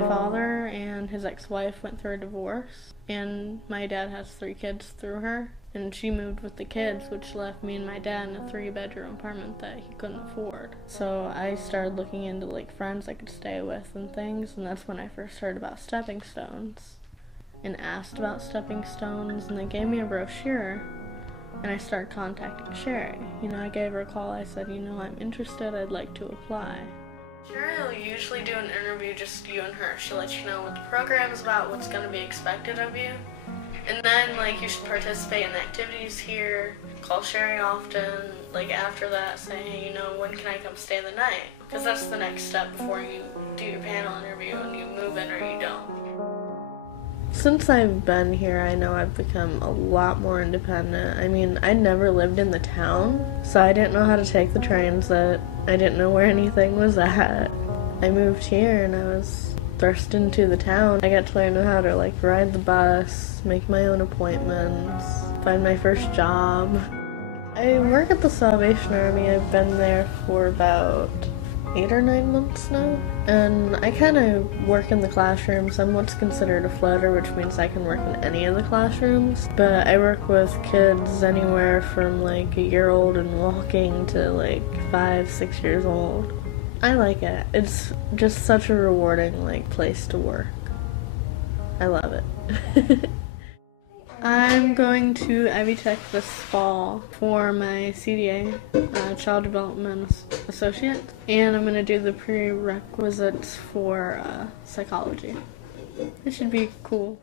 My father and his ex-wife went through a divorce, and my dad has 3 kids through her, and she moved with the kids, which left me and my dad in a 3-bedroom apartment that he couldn't afford. So I started looking into like friends I could stay with and things, and that's when I first heard about stepping stones and asked about stepping stones, and they gave me a brochure, and I started contacting Sherry. I gave her a call. I said, I'm interested, I'd like to apply. Sherry will usually do an interview just you and her. She'll let you know what the program is about, what's going to be expected of you. And then, you should participate in the activities here, call Sherry often, after that, say, hey, when can I come stay the night? Because that's the next step before you do your panel interview and you move in or you don't. Since I've been here, I know I've become a lot more independent. I'd never lived in the town, so I didn't know how to take the transit. I didn't know where anything was at. I moved here and I was thrust into the town. I got to learn how to ride the bus, make my own appointments, find my first job. I work at the Salvation Army. I've been there for about 8 or 9 months now, and I kind of work in the classrooms. I'm what's considered a floater, which means I can work in any of the classrooms, but I work with kids anywhere from a year-old and walking to 5, 6 years old. I like it. It's just such a rewarding place to work. I love it. I'm going to Ivy Tech this fall for my CDA, Child Development Associate, and I'm going to do the prerequisites for psychology. It should be cool.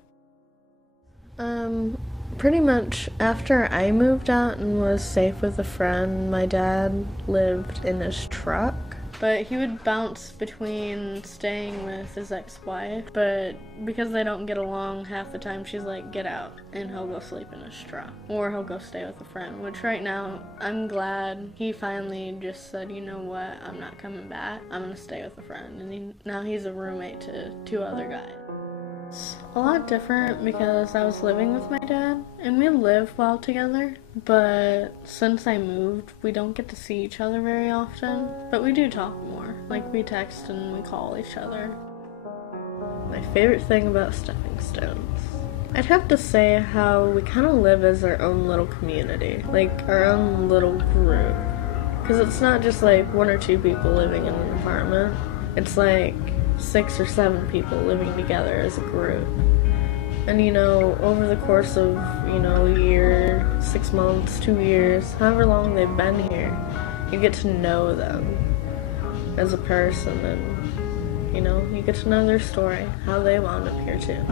Pretty much after I moved out and was safe with a friend, my dad lived in his truck. But he would bounce between staying with his ex-wife, but because they don't get along, half the time she's like, get out, and he'll go sleep in his truck. Or he'll go stay with a friend, which right now, I'm glad he finally just said, you know what, I'm not coming back, I'm gonna stay with a friend. And now he's a roommate to 2 other guys. It's a lot different because I was living with my dad, and we live well together, but since I moved, we don't get to see each other very often, but we do talk more. We text and we call each other. My favorite thing about stepping stones, I'd have to say how we kind of live as our own little community, our own little group, because it's not just 1 or 2 people living in an apartment. It's 6 or 7 people living together as a group. And over the course of, a year, 6 months, 2 years, however long they've been here, you get to know them as a person, and you get to know their story, how they wound up here too.